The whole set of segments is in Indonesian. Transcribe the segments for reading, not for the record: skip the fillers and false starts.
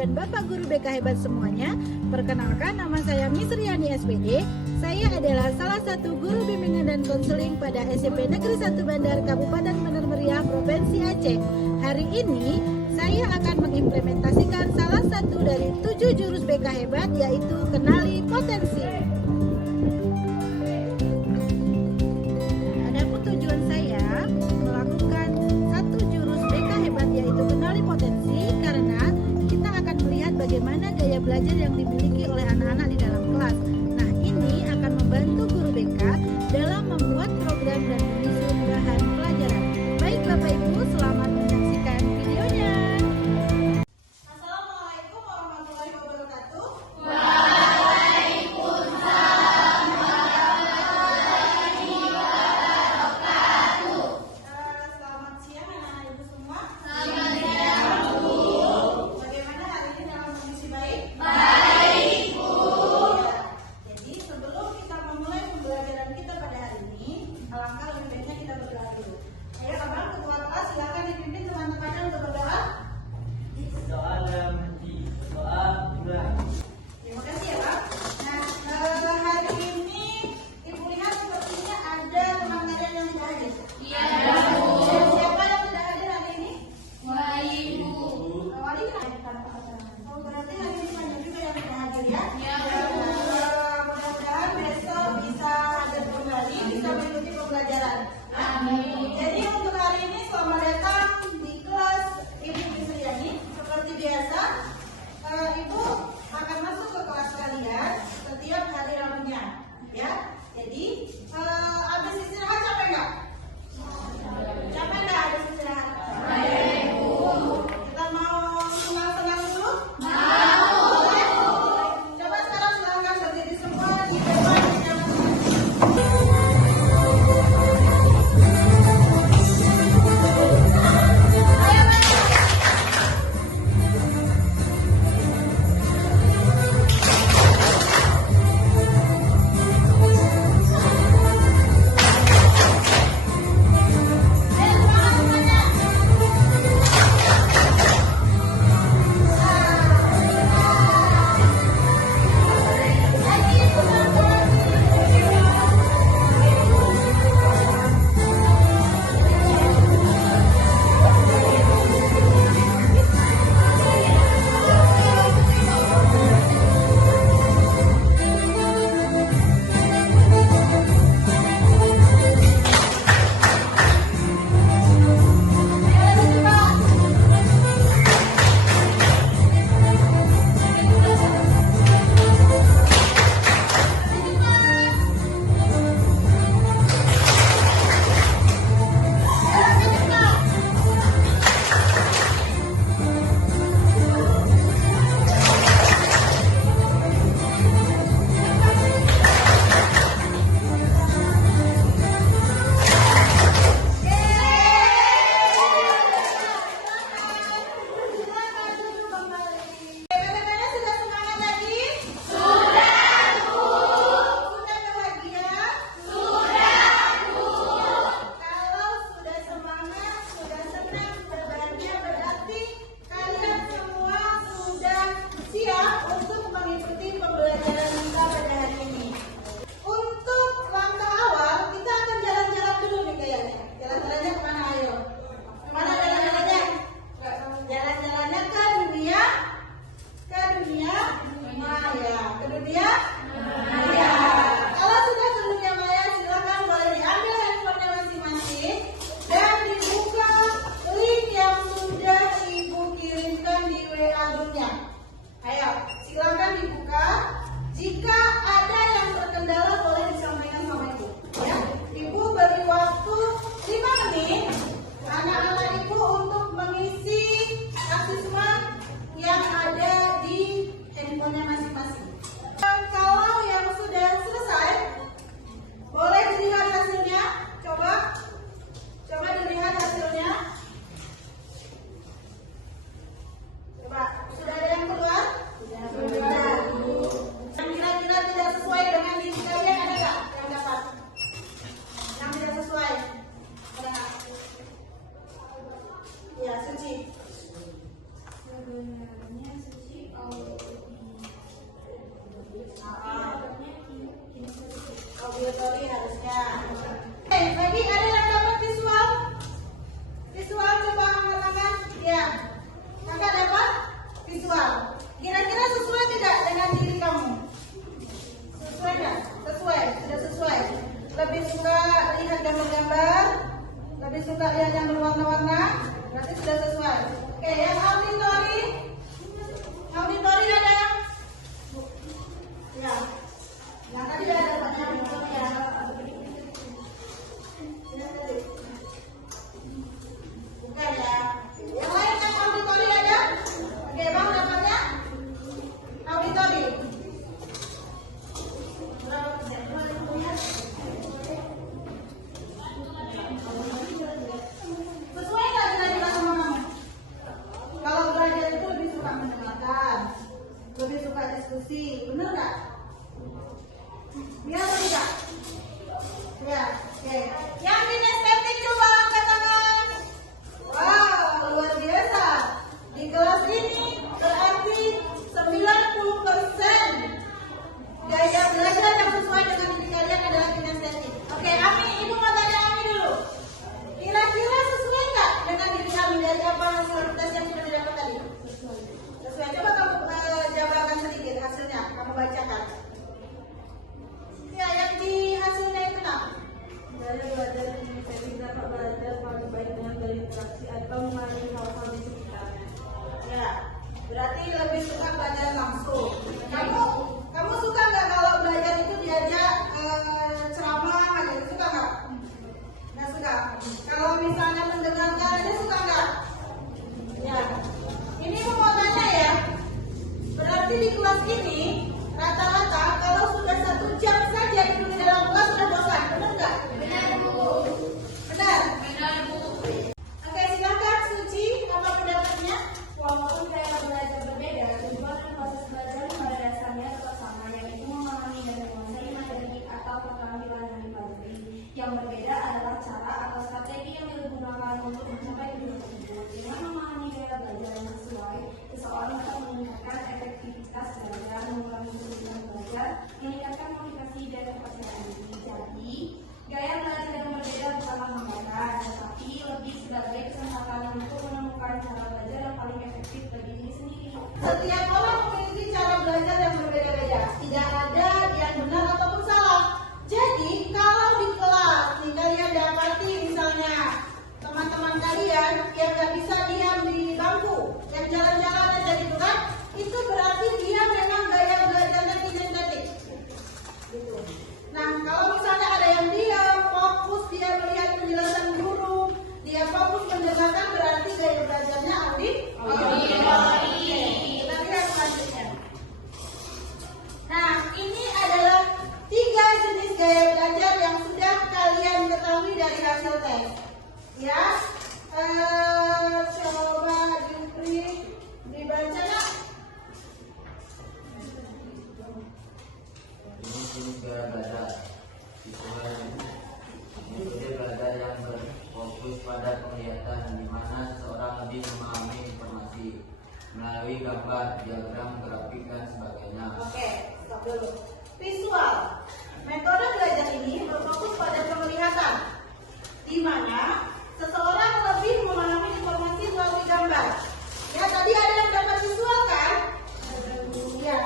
dan Bapak Guru BK hebat semuanya. Perkenalkan, nama saya Miss Riani SPD. Saya adalah salah satu guru bimbingan dan konseling pada SMP Negeri 1 Bandar, Kabupaten Bener Meriah, Provinsi Aceh. Hari ini saya akan mengimplementasikan salah satu dari 7 jurus BK hebat, yaitu kenali potensi. Adapun tujuan saya melakukan satu jurus BK hebat, yaitu kenali potensi, karena kita akan melihat bagaimana gaya belajar yang dimiliki oleh anak-anak di dalam kelas. Nah, ini akan membantu guru BK dalam membuat program dan menyusun bahan pelajaran. Baik Bapak Ibu, selamat menyaksikan videonya. Assalamualaikum warahmatullahi wabarakatuh. Waalaikumsalam. Auditori harusnya. Lagi ada yang dapat visual? Visual coba angkat tangan. Ya. Kakak dapat visual. Kira-kira sesuai tidak dengan diri kamu? Sesuai nggak? Sesuai. Sudah sesuai. Lebih suka lihat gambar-gambar? Lebih suka lihat yang berwarna-warna? Berarti sudah sesuai. Oke, yang auditori? Auditori ada? Ya. Yang tadi ada dapatnya auditori ya. Bukan ya. Yang lain yang auditori ada? Oke, Bang dapatnya? Auditori. Berapa persen? Sesuai nggak kira-kira sama kamu? Kalau belajar itu lebih suka mendengarkan, lebih suka diskusi, bener nggak? Biar tidak? Ya, oke. Yang kinestetik coba angkat tangan. Wow, luar biasa. Di kelas ini berarti 90% gaya belajar yang sesuai dengan diri kalian adalah kinestetik. Oke, Ami, Ibu mau tanya Ami dulu. Kira-kira sesuai nggak dengan diri Ami dari apa hasil tes yang sudah didapat tadi? Sesuai. Coba kamu jabarkan sedikit hasilnya. Kamu bacakan. Ya, yang di hasilnya itu nak. Saya belajar kinestetik dapat belajar paling baik dengan berinteraksi atau mengalami hal-hal di sekitarnya. Ya, berarti lebih suka belajar langsung. Kamu suka nggak kalau belajar itu diajak ceramah aja? Suka nggak? Nggak suka. Kalau misalnya mendengarkan aja suka nggak? Ya. Ini mau tanya ya. Berarti di kelas ini rata-rata kalau sudah 1 jam saja duduk di dalam kelas sudah bosan, benar nggak? Benar Bu. Benar. Benar Bu. Oke, silakan Suci, apa pendapatnya? Walaupun cara belajar berbeda, tujuan dan proses belajar pada dasarnya tetap sama, yaitu memahami dan menguasai materi atau keterampilan yang dipelajari. Yang berbeda adalah cara atau strategi yang digunakan untuk mencapai tujuan tersebut. Dengan memahami gaya belajar yang sesuai, seseorang dapat meningkatkan efektivitas belajar, mengurangi kesulitan belajar, meningkatkan motivasi dan kepercayaan diri. Jadi, gaya belajar yang berbeda bukanlah hambatan, tetapi lebih sebagai kesempatan untuk menemukan cara belajar yang paling efektif bagi diri sendiri. Setiap orang memiliki cara belajar yang berbeda-beda. Tidak ada yang benar ataupun salah. Jadi kalau di kelas nih kalian dapati misalnya teman-teman kalian yang nggak bisa diam di bangku, yang jalan-jalan aja gitu kan, itu berarti dia memang gaya belajarnya kinestetik. Gitu. Nah kalau misalnya ada yang diam, fokus dia melihat penjelasan guru, dia fokus mendengarkan, berarti gaya belajarnya auditori. Kita lihat selanjutnya. Nah, ini adalah 3 jenis gaya belajar yang sudah kalian ketahui dari hasil tes. Ya, coba dibaca nak. Ini jenis gaya belajar. Metode belajar yang berfokus pada penglihatan, di mana seseorang lebih memahami informasi melalui gambar, diagram, grafik, dan sebagainya. Oke, stop dulu. Visual. Metode belajar ini berfokus pada penglihatan, di mana seseorang lebih memahami informasi melalui gambar. Ya, tadi ada yang dapat visual kan? Ya.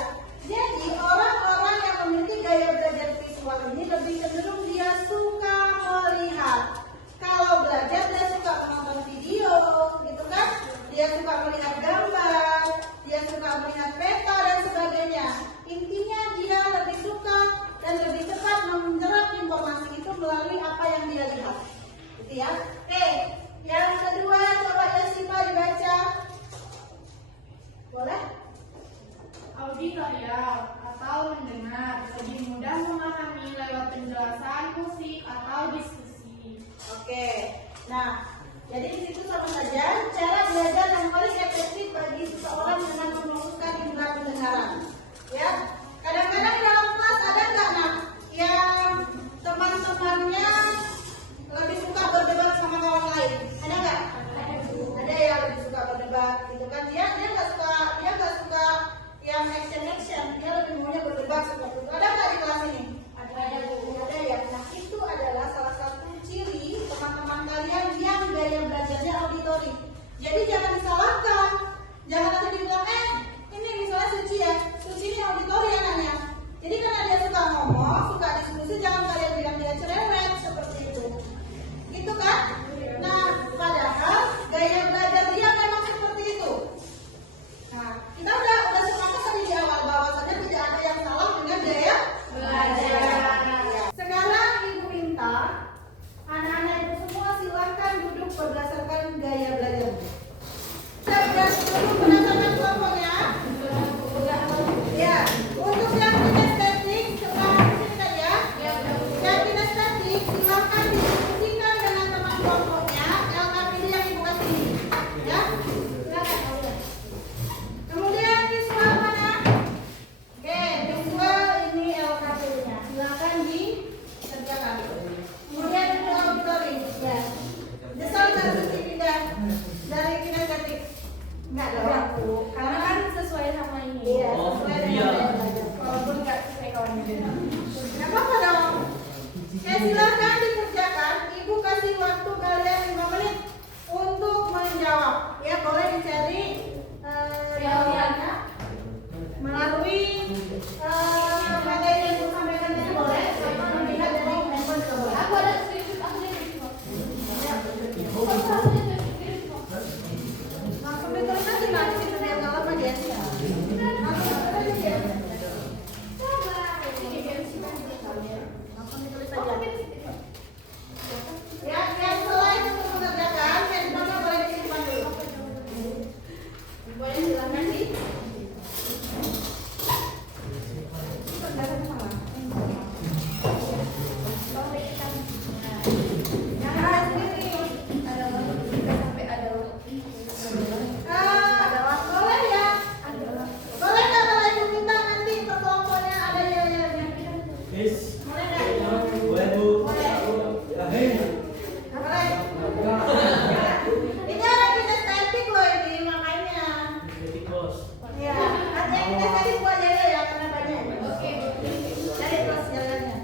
Jadi orang-orang yang memiliki gaya belajar visual ini lebih cenderung dia suka melihat. Kalau belajar dia suka menonton video, gitu kan? Dia suka melihat gambar, dia suka melihat peta dan sebagainya. Intinya dia lebih suka dan lebih cepat menyerap informasi itu melalui apa yang dia lihat. Gitu ya. Oke, yang kedua coba Yasifa dibaca. Boleh? Auditorial atau mendengar, lebih mudah memahami lewat penjelasan musik atau diskusi. Oke. Nah, jadi di situ sama saja cara belajar yang paling efektif bagi seseorang dengan memasukkan indera pendengaran. Ya, kadang-kadang dalam kelas ada nggak nak yang teman-temannya lebih suka berdebat sama kawan lain? Ada nggak? Ada yang lebih suka berdebat, gitu kan? Dia nggak suka yang action, dia lebih maunya berdebat seperti itu. Ada nggak di kelas ini? Ada ya. Boleh nggak? Boleh. Ini orang kinestetik loh ini makanya. Ya, nanti yang kinestetik buat jaga ya karena banyak. Oke. Cari terus jalannya.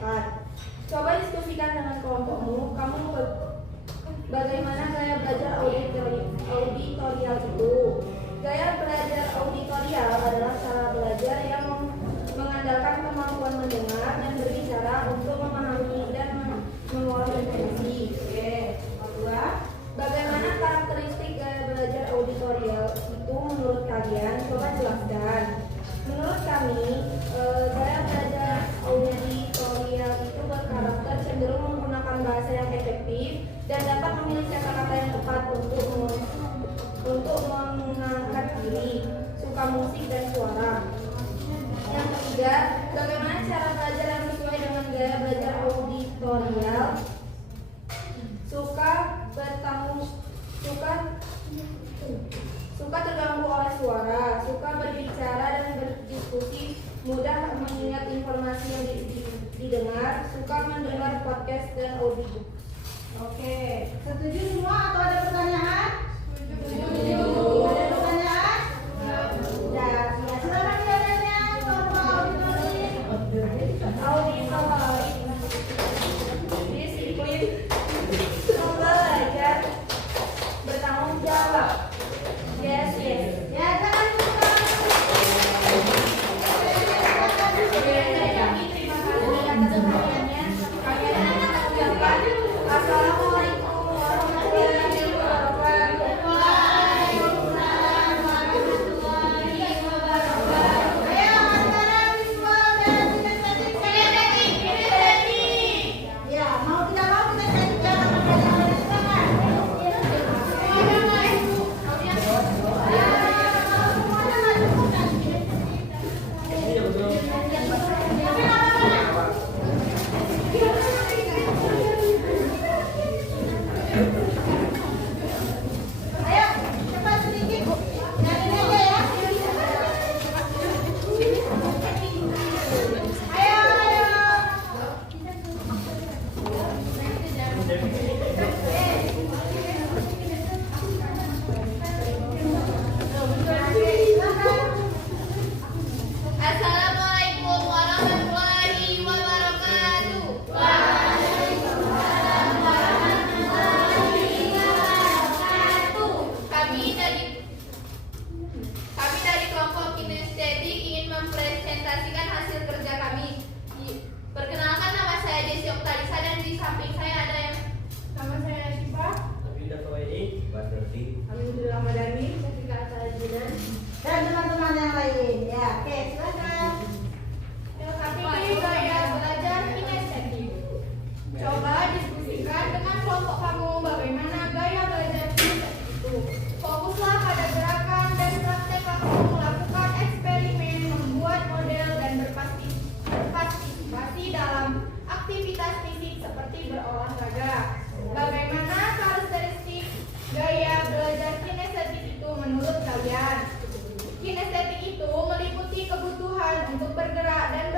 masyarakat. Coba diskusikan dengan kelompokmu, bagaimana gaya belajar auditorial itu. Gaya belajar auditorial adalah cara belajar yang mengandalkan kemampuan mendengar dan berbicara untuk memahami dan mengolah informasi. Oke, kedua, bagaimana karakteristik gaya belajar auditorial itu menurut kalian? Coba jelaskan. Menurut kami, gaya belajar auditorial itu berkarakter cenderung menggunakan bahasa yang efektif dan dapat memilih kata-kata yang tepat untuk mengangkat diri, suka musik dan suara. Yang ketiga, bagaimana cara belajar yang sesuai dengan gaya belajar auditorial? Suka terganggu oleh suara, suka berbicara dan berdiskusi, mudah mengingat informasi yang didengar, suka mendengar podcast dan audiobook. Oke, setuju semua atau ada pertanyaan? Setuju. Ada pertanyaan? Ya, silakan diadanya kelompok Auditori disiplin, belajar, bertanggung jawab. Yes. Ya, jangan lupa. Dari kami terima kasih atas perhatiannya. Kami akan mengucapkan Assalamualaikum warahmatullahi wabarakatuh. Waalaikumsalam warahmatullahi wabarakatuh. Ayo, sekarang visual dan kinestetik. Ya, mau tidak mau kita cari cara belajar. Silakan. Ayo, cepat sedikit. Jagain aja ya. Ayo. Assalamualaikum warahmatullahi wabarakatuh. Kami dari kelompok kinestetik ingin mempresentasikan hasil kerja kami. Perkenalkan, nama saya Desi Oktalisa dan di samping saya ada yang nama saya Syifa, Alhamdulillah Madani, Safika Atalajinan. Dan teman-teman yang lain. Ya, oke, silakan. Kami gaya belajar kinestetik. Coba diskusikan dengan kelompok kamu bagaimana gaya belajar kinestetik itu. Fokuslah pada gerakan dan praktek langsung, melakukan eksperimen, membuat model dan berpartisipasi dalam aktivitas fisik seperti berolahraga. Bagaimana karakteristik gaya belajar kinestetik itu menurut kalian? Kinestetik itu meliputi kebutuhan untuk bergerak dan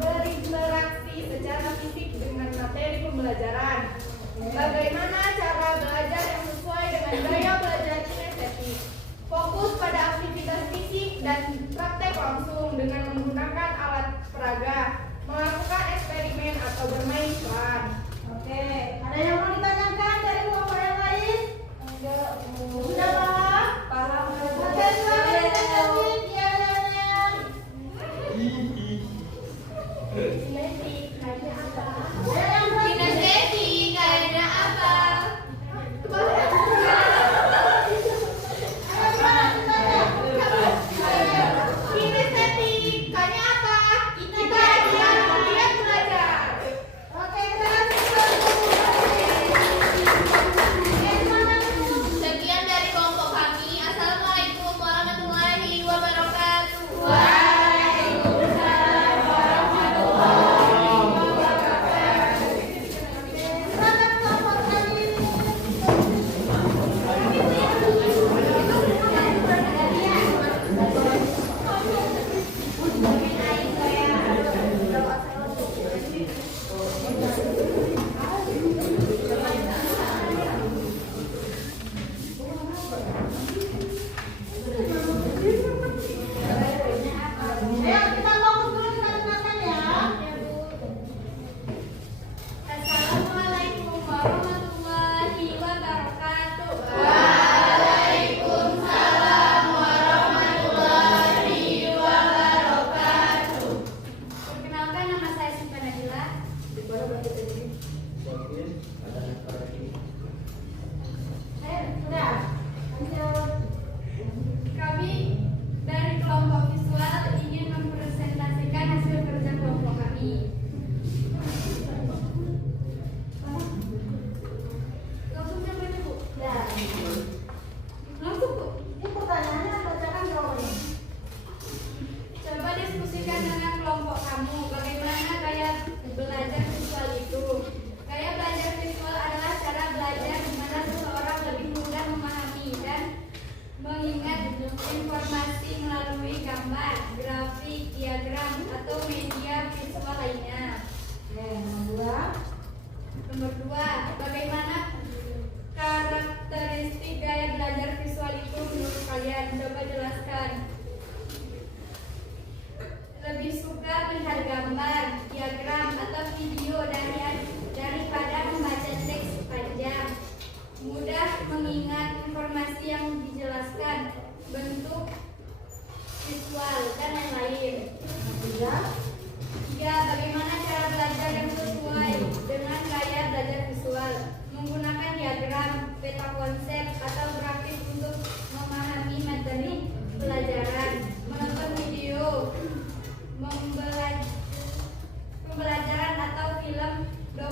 berinteraksi secara fisik dengan materi pembelajaran. Bagaimana cara belajar yang sesuai dengan gaya belajar kinestetik? Fokus pada aktivitas fisik dan praktek langsung dengan menggunakan alat peraga, melakukan eksperimen atau bermain peran. Oke, ada yang mau ditanyakan dari kelompok yang lain? Sudah paham? Paham. Oke, silakan ditanyakan. Ya. Kinestetik kayaknya apa? Ada yang belum? Kinestetik kayaknya apa? Ayo, gimana ditanya? Kinestetik kayaknya apa? Kita lihat belajar. Oke, kita lanjut. Gimana dulu? Sekian dari kelompok kami. Assalamualaikum warahmatullahi wabarakatuh. Waalaikumsalam warahmatullahi wabarakatuh.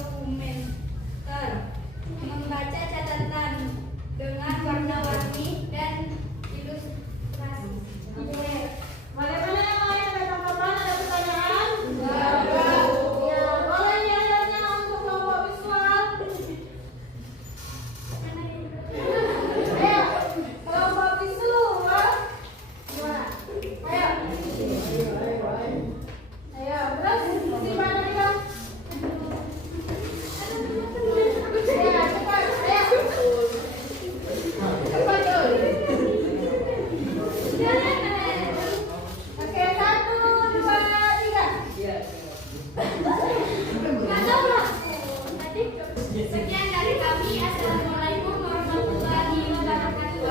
dokumenter, membaca catatan dengan warna-warni dan ilustrasi. Bagaimana yang lain? Ada tanggapan? Ada pertanyaan? Enggak. Ya, boleh nyanyiannya untuk kelompok visual. Ayo, kelompok visual. Gimana? Ayo. Ayo, terus di mana kita? Ya, cepat. Ayo. Cepat dulu. Oke, 1, 2, 3. Sekian dari kami. Assalamualaikum warahmatullahi wabarakatuh.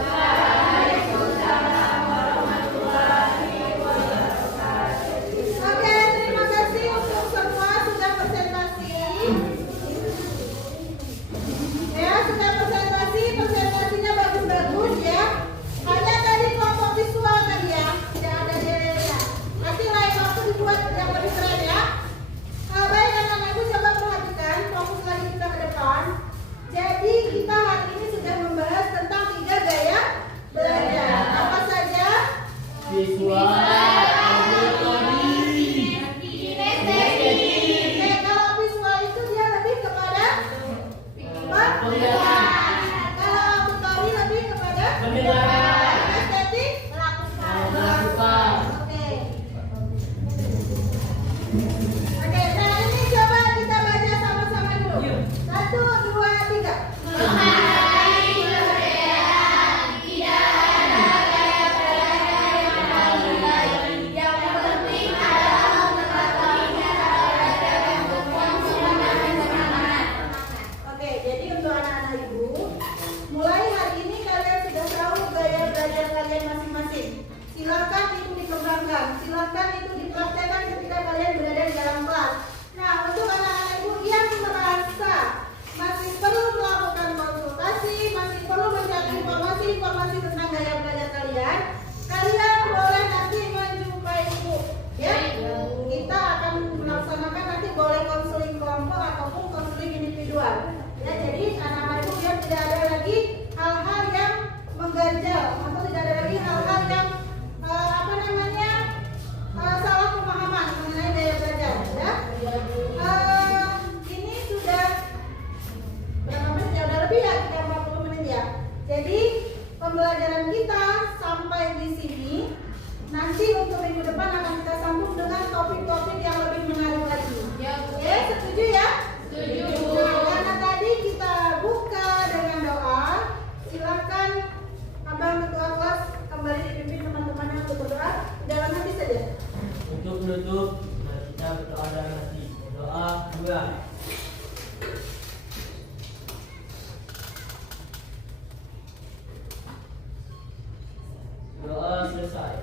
Oke, terima kasih untuk semua sudah presentasi. Ya, sudah presentasi, presentasinya bagus-bagus ya. Hanya tadi kelompok visual tadi ya, tidak ada ya. Nanti lain waktu dibuat yang lebih keren ya. Baik anak-anakku, coba perhatikan, fokus lagi kita ke depan. Jadi kita hari ini sudah membahas tentang 3 gaya belajar. Apa saja? Visual, Oke, kalau visual itu dia lebih kepada apa? Kalau auditori lebih kepada estetik melakukan. Oke. Oke, nah ini coba kita baca sama-sama dulu. 1, 2, 3. Oke, jadi untuk anak-anak ibu, mulai hari ini kalian sudah tahu gaya belajar kalian masing-masing. Silakan itu dikembangkan, silakan itu dipraktekkan ketika kalian berada di dalam kelas. Nah, untuk anak-anak ibu yang merasa masih perlu melakukan konsultasi, masih perlu mencari informasi tentang gaya belajar kalian, kalian boleh nanti menjumpai ibu. Ya, kita akan melaksanakan nanti boleh konseling kelompok ataupun konseling individual. Ya, jadi anak-anak ibu biar tidak ada lagi hal-hal yang mengganjal atau tidak ada lagi hal-hal yang salah pemahaman mengenai gaya belajar. Ya, ini sudah berapa menit ya? Udah lebih ya, 40 menit ya. Jadi pembelajaran kita sampai di sini. Nanti untuk minggu depan akan kita sambung dengan topik-topik yang lebih menarik lagi. Oke, setuju ya? Setuju. Nah, karena tadi kita buka dengan doa, silakan abang ketua kelas kembali dipimpin teman-temannya untuk berdoa dalam hati saja. Untuk menutup, kita berdoa dalam hati. Doa 2. Doa selesai.